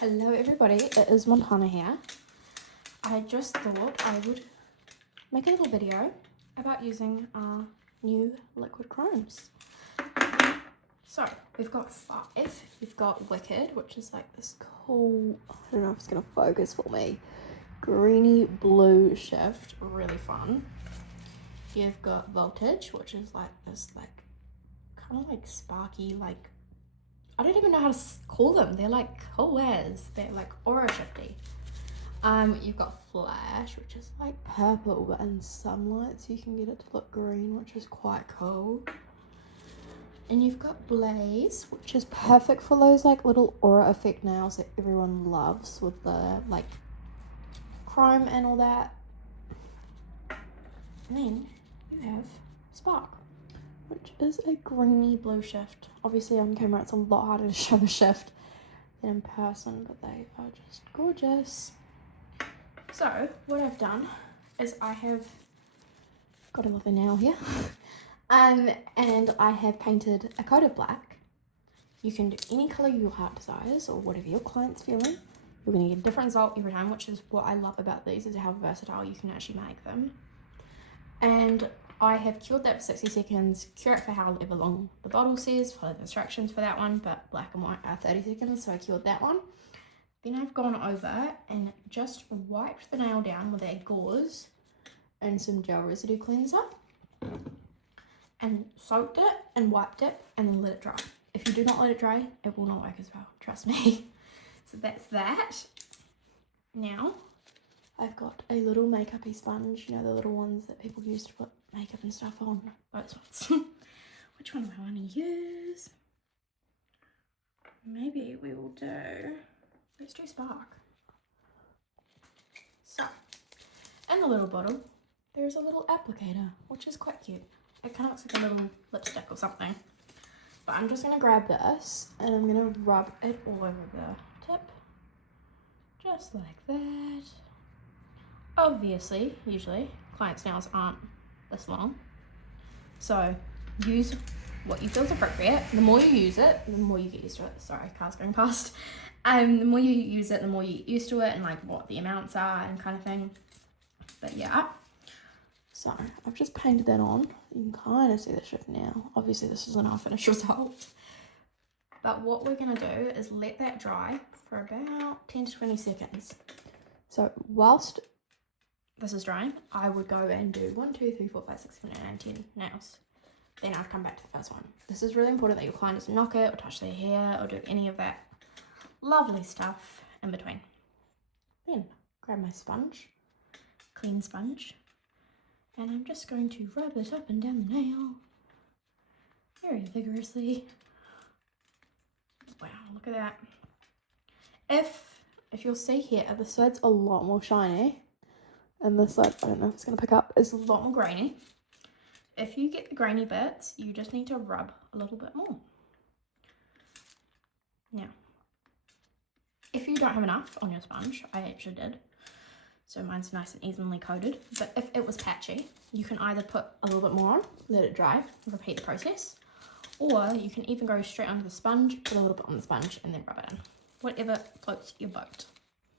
Hello everybody, it is Montana here. I just thought I would make a little video about using our new liquid chromes. So, we've got 5. We've got Wicked, which is like this cool, I don't know if it's going to focus for me, greeny blue shift, really fun. You've got Voltage, which is like this like, kind of like sparky, like, I don't even know how to call them. They're like cool as. They're like aura shifty. You've got Flash, which is like purple, but in sunlight, so you can get it to look green, which is quite cool. And you've got Blaze, which is perfect for those like little aura effect nails that everyone loves with the like chrome and all that. And then you have Spark, which is a greeny blue shift. Obviously on camera it's a lot harder to show the shift than in person, but they are just gorgeous. So what I've done is I have got a lovely nail here and I have painted a coat of black. You can do any colour your heart desires or whatever your client's feeling. You're going to get a different result every time, which is what I love about these, is how versatile you can actually make them. And I have cured that for 60 seconds, cure it for however long the bottle says, follow the instructions for that one, but black and white are 30 seconds, so I cured that one. Then I've gone over and just wiped the nail down with a gauze and some gel residue cleanser and soaked it and wiped it and then let it dry. If you do not let it dry, it will not work as well, trust me. So that's that. Now, I've got a little makeup-y sponge, you know, the little ones that people use to put makeup and stuff on. Those ones. Which one do I want to use? Maybe we will do, let's do Spark. So, in the little bottle, there's a little applicator, which is quite cute. It kind of looks like a little lipstick or something. But I'm just going to grab this and I'm going to rub it all over the tip. Just like that. Obviously, usually, clients' nails aren't this long. So use what you feel is appropriate. The more you use it, the more you get used to it. Sorry, car's going past. The more you use it, the more you get used to it and like what the amounts are and kind of thing. But yeah. So I've just painted that on. You can kind of see the shift now. Obviously this isn't our finished result. But what we're going to do is let that dry for about 10 to 20 seconds. So whilst this is drying, I would go and do 1, 2, 3, 4, 5, 6, 7, 8, 9, 10 nails. Then I'd come back to the first one. This is really important that your client doesn't knock it or touch their hair or do any of that lovely stuff in between. Then grab my sponge, clean sponge, and I'm just going to rub it up and down the nail very vigorously. Wow, look at that. If you'll see here, this side's a lot more shiny. And this side, I don't know if it's going to pick up, is a lot more grainy. If you get the grainy bits, you just need to rub a little bit more. Now, if you don't have enough on your sponge, I actually did, so mine's nice and evenly coated, but if it was patchy, you can either put a little bit more on, let it dry, repeat the process, or you can even go straight onto the sponge, put a little bit on the sponge, and then rub it in. Whatever floats your boat.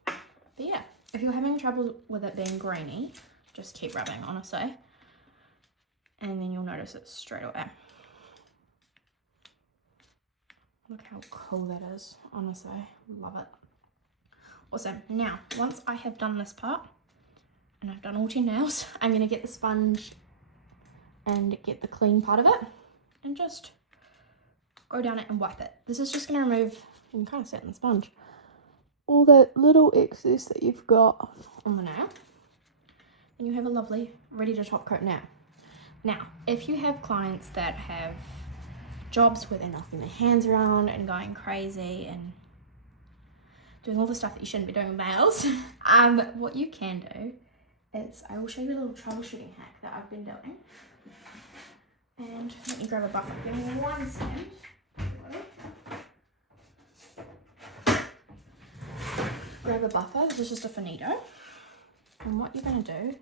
But yeah. If you're having trouble with it being grainy, just keep rubbing, honestly. And then you'll notice it straight away. Look how cool that is, honestly. Love it. Awesome. Now, once I have done this part, and I've done all 10 nails, I'm going to get the sponge and get the clean part of it, and just go down it and wipe it. This is just going to remove, you can kind of see it in the sponge, all that little excess that you've got on the nail, and you have a lovely ready to top coat nail. Now, if you have clients that have jobs where they're knocking their hands around and going crazy and doing all the stuff that you shouldn't be doing with nails, what you can do is, I will show you a little troubleshooting hack that I've been doing. And let me grab a buffer. Give me 1 second. Grab a buffer. This is just a finito. And what you're going to do,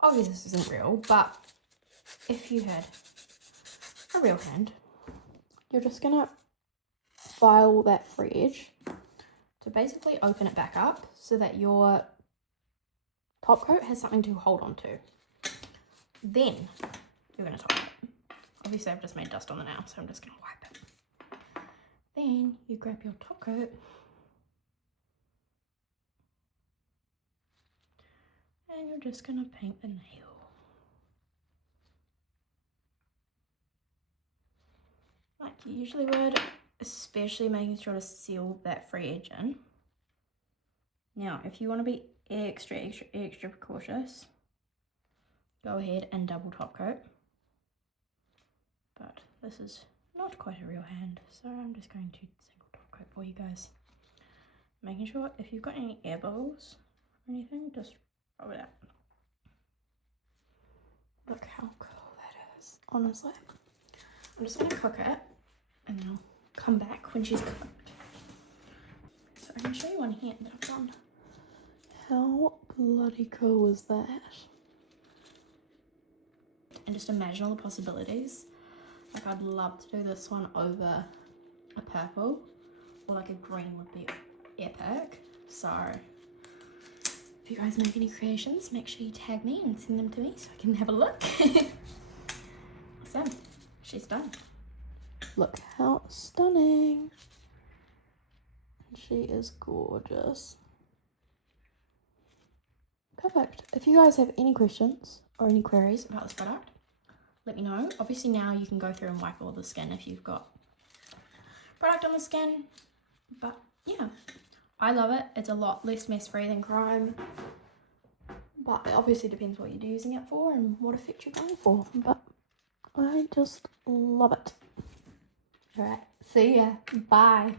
obviously this isn't real, but if you had a real hand, you're just going to file that free edge So basically open it back up so that your top coat has something to hold on to. Then you're going to top it. Obviously I've just made dust on the nail, so I'm just going to wipe it. Then you grab your top coat and you're just going to paint the nail. Like you usually would, especially making sure to seal that free edge in. Now, if you want to be extra cautious, go ahead and double top coat. But this is not quite a real hand, so I'm just going to single top coat for you guys. Making sure if you've got any air bubbles or anything, just rub it out. Look how cool that is, honestly. I'm just going to cook it and then I'll come back when she's cooked. So I can show you one hand that I've done. How bloody cool is that? And just imagine all the possibilities. Like I'd love to do this one over a purple, or like a green would be epic. So if you guys make any creations, make sure you tag me and send them to me so I can have a look. Awesome, she's done. Look how stunning. She is gorgeous. Perfect. If you guys have any questions or any queries about this product, let me know. Obviously now you can go through and wipe all the skin if you've got product on the skin. But yeah, I love it. It's a lot less mess free than Crime. But it obviously depends what you're using it for and what effect you're going for. But I just love it. Alright, see ya. Bye.